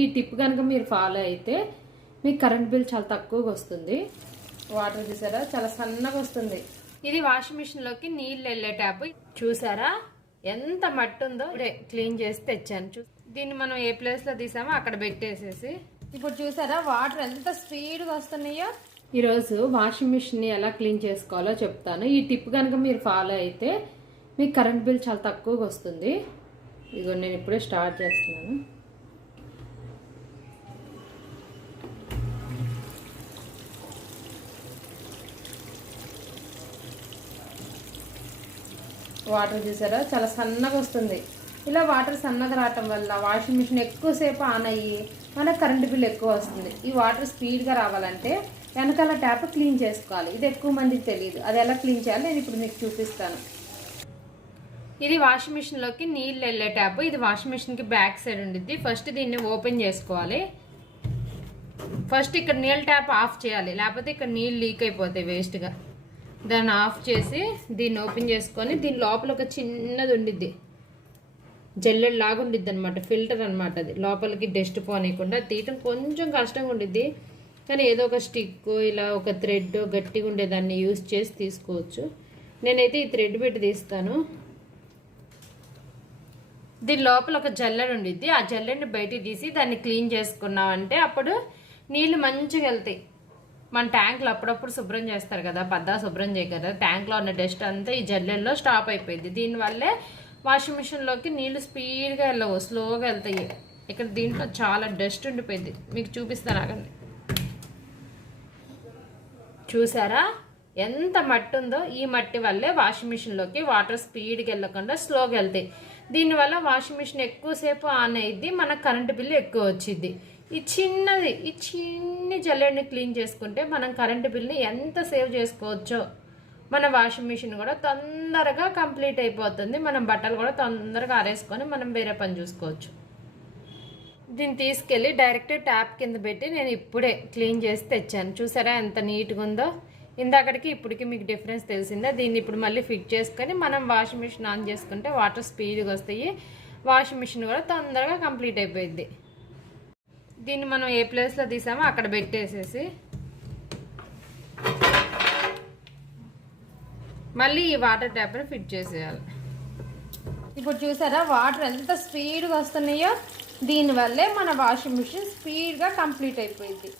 ఈ టిప్ కనుక మీరు ఫాలో అయితే మీకు కరెంట్ బిల్ చాలా తక్కువగా వస్తుంది. వాటర్ చూసారా? చాలా సన్నగా వస్తుంది. ఇది వాషింగ్ మిషన్లోకి నీళ్ళు వెళ్ళే ట్యాప్. చూసారా? ఎంత మట్టి ఉందో ఇప్పుడే క్లీన్ చేసి తెచ్చాను. చూ దీన్ని మనం ఏ ప్లేస్లో తీసామో అక్కడ పెట్టేసేసి. ఇప్పుడు చూసారా? వాటర్ ఎంత స్పీడ్గా వస్తున్నాయో. ఈరోజు వాషింగ్ మిషన్ని ఎలా క్లీన్ చేసుకోవాలో చెప్తాను. ఈ టిప్ కనుక మీరు ఫాలో అయితే మీకు కరెంట్ బిల్ చాలా తక్కువగా వస్తుంది. ఇదిగో నేను ఇప్పుడే స్టార్ట్ చేస్తున్నాను. వాటర్ చూసారా? చాలా సన్నగా వస్తుంది. ఇలా వాటర్ సన్నగా రావటం వల్ల వాషింగ్ మిషన్ ఎక్కువసేపు ఆన్ అయ్యి మనకు కరెంటు బిల్ ఎక్కువ వస్తుంది. ఈ వాటర్ స్పీడ్గా రావాలంటే వెనకాల ట్యాప్ క్లీన్ చేసుకోవాలి. ఇది ఎక్కువ మందికి తెలియదు. అది ఎలా క్లీన్ చేయాలో నేను ఇప్పుడు మీకు చూపిస్తాను. ఇది వాషింగ్ మిషన్లోకి నీళ్ళు వెళ్ళే ట్యాప్. ఇది వాషింగ్ మిషన్కి బ్యాక్ సైడ్ ఉండిద్ది. ఫస్ట్ దీన్ని ఓపెన్ చేసుకోవాలి. ఫస్ట్ ఇక్కడ నీళ్ళ ట్యాప్ ఆఫ్ చేయాలి. లేకపోతే ఇక్కడ నీళ్ళు లీక్ అయిపోతాయి వేస్ట్గా. దాన్ని ఆఫ్ చేసి దీన్ని ఓపెన్ చేసుకొని దీని లోపల ఒక చిన్నది ఉండిద్ది. జల్లెడ్ లాగా ఉండిద్ది అనమాట ఫిల్టర్ అనమాట అది. లోపలికి డస్ట్ పోనీయకుండా తీయటం కొంచెం కష్టంగా ఉండిద్ది. కానీ ఏదో ఒక స్టిక్ ఇలా ఒక థ్రెడ్ గట్టిగా ఉండేదాన్ని యూస్ చేసి తీసుకోవచ్చు. నేనైతే ఈ థ్రెడ్ పెట్టి తీస్తాను. దీని లోపల ఒక జల్లెడ ఉండిద్ది. ఆ జల్లెడని బయటికి తీసి దాన్ని క్లీన్ చేసుకున్నామంటే అప్పుడు నీళ్ళు మంచిగా వెళ్తాయి. మన ట్యాంకులు అప్పుడప్పుడు శుభ్రం చేస్తారు కదా పద్దా శుభ్రం చేయ కదా ట్యాంక్లో ఉన్న డస్ట్ అంతా ఈ జల్లెల్లో స్టాప్ అయిపోయింది. దీనివల్లే వాషింగ్ మిషన్లోకి నీళ్ళు స్పీడ్గా వెళ్ళవు స్లోగా వెళ్తాయి. ఇక్కడ దీంట్లో చాలా డస్ట్ ఉండిపోయింది. మీకు చూపిస్తాను ఆగండి. చూసారా? ఎంత మట్టి ఉందో ఈ మట్టి వల్లే వాషింగ్ మిషన్లోకి వాటర్ స్పీడ్కి వెళ్ళకుండా స్లోగా వెళ్తాయి. దీనివల్ల వాషింగ్ మిషన్ ఎక్కువసేపు ఆన్ అయ్యిద్ది మనకు కరెంటు బిల్లు ఎక్కువ వచ్చింది ఈ చిన్నది ఈ చిన్ని జల్లెడ్ని క్లీన్ చేసుకుంటే మనం కరెంటు బిల్ని ఎంత సేవ్ చేసుకోవచ్చో. మన వాషింగ్ మిషన్ కూడా తొందరగా కంప్లీట్ అయిపోతుంది. మనం బట్టలు కూడా తొందరగా ఆరేసుకొని మనం వేరే పని చూసుకోవచ్చు. దీన్ని తీసుకెళ్ళి డైరెక్ట్ ట్యాప్ కింద పెట్టి నేను ఇప్పుడే క్లీన్ చేసి తెచ్చాను. చూసారా ఎంత నీట్గా ఉందో? ఇందాకటికి ఇప్పటికి మీకు డిఫరెన్స్ తెలిసిందా. దీన్ని ఇప్పుడు మళ్ళీ ఫిట్ చేసుకొని మనం వాషింగ్ మిషన్ ఆన్ చేసుకుంటే వాటర్ స్పీడ్గా వస్తాయి. వాషింగ్ మిషన్ కూడా తొందరగా కంప్లీట్ అయిపోయింది దీన్ని మనం ఏ ప్లేస్లో తీసామో అక్కడ పెట్టేసేసి. మళ్ళీ ఈ వాటర్ ట్యాప్ని ఫిట్ చేసేయాలి. ఇప్పుడు చూసారా వాటర్ ఎంత స్పీడ్గా వస్తున్నాయో? దీనివల్లే మన వాషింగ్ మిషన్ స్పీడ్గా కంప్లీట్ అయిపోయింది.